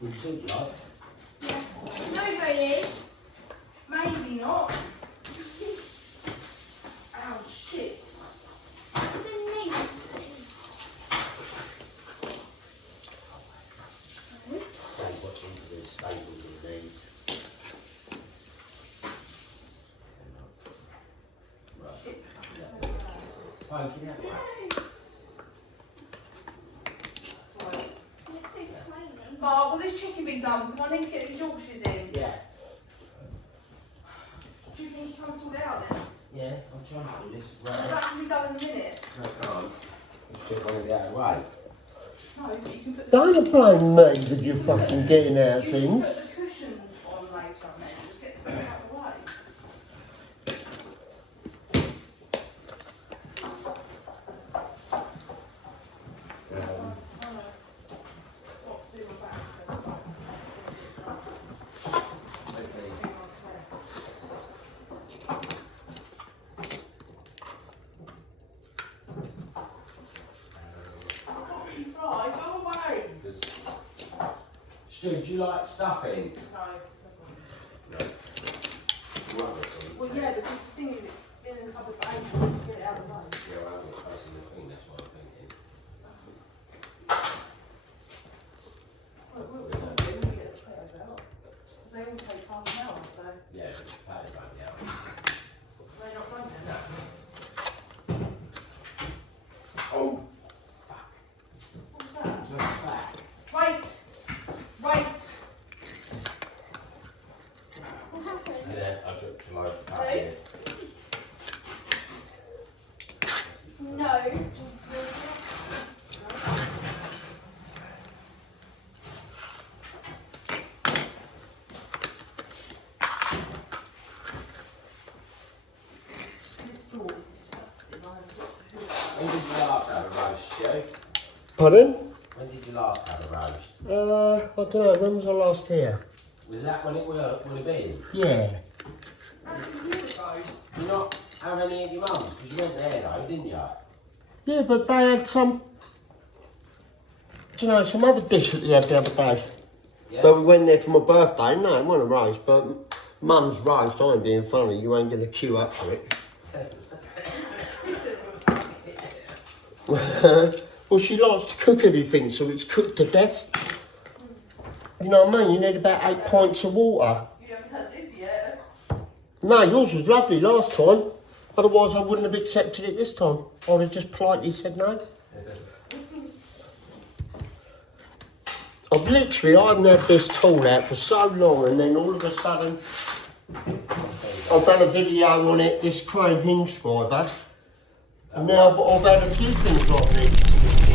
Would you think like? Yeah. No, really. Maybe not. Ow, shit. Take what's into the stables of these. Right. Poke it out. Oh, will this chicken be done? Because I need to get these Yorkshires in. Yeah. Do you think you can sort it out then? Yeah, I'm trying to do this. Well, that can be done in a minute. No, I can't. It's just want to get out of the way. No, but you can put the, Don't blame me that you're fucking getting out you can things. put the cushions on later on then. Just get them out of the way. What to do with that? Right, go away. Stu, do you like stuffing? No. No. Well, yeah, but the thing is, it's been in the cupboard for ages. Get it out of the way. Yeah, I haven't facing the thing, that's what I'm thinking. Well, it will be when we get the potatoes out. Because they all take half an hour, so Yeah, but it's padded right now. they're not done yet. Oh! What's that? Just back. Wait! Wait! What happened? Yeah, I dropped to my back Hey? here. No. This floor is disgusting. When did you last have a roast, Stu? Pardon? When did you last have a roast? I don't know, when was I last here? Was that when it would have been? Yeah. That's a year ago. You not have any at your mum's? Because you went there though, didn't you? Yeah, but they had some, do you know, some other dish that they had the other day. Yeah. But we went there for my birthday. No, it wasn't a roast, but Mum's roast. I ain't being funny. You ain't going to queue up for it. Well, she likes to cook everything, so it's cooked to death. You know what I mean? You need about 8 pints of water. You haven't had this yet. No, yours was lovely last time. Otherwise, I wouldn't have accepted it this time. I would have just politely said no. I haven't had this tool out for so long, and then all of a sudden, I've done a video on it, this Crain hinge scriber, and now I've had a few things like this.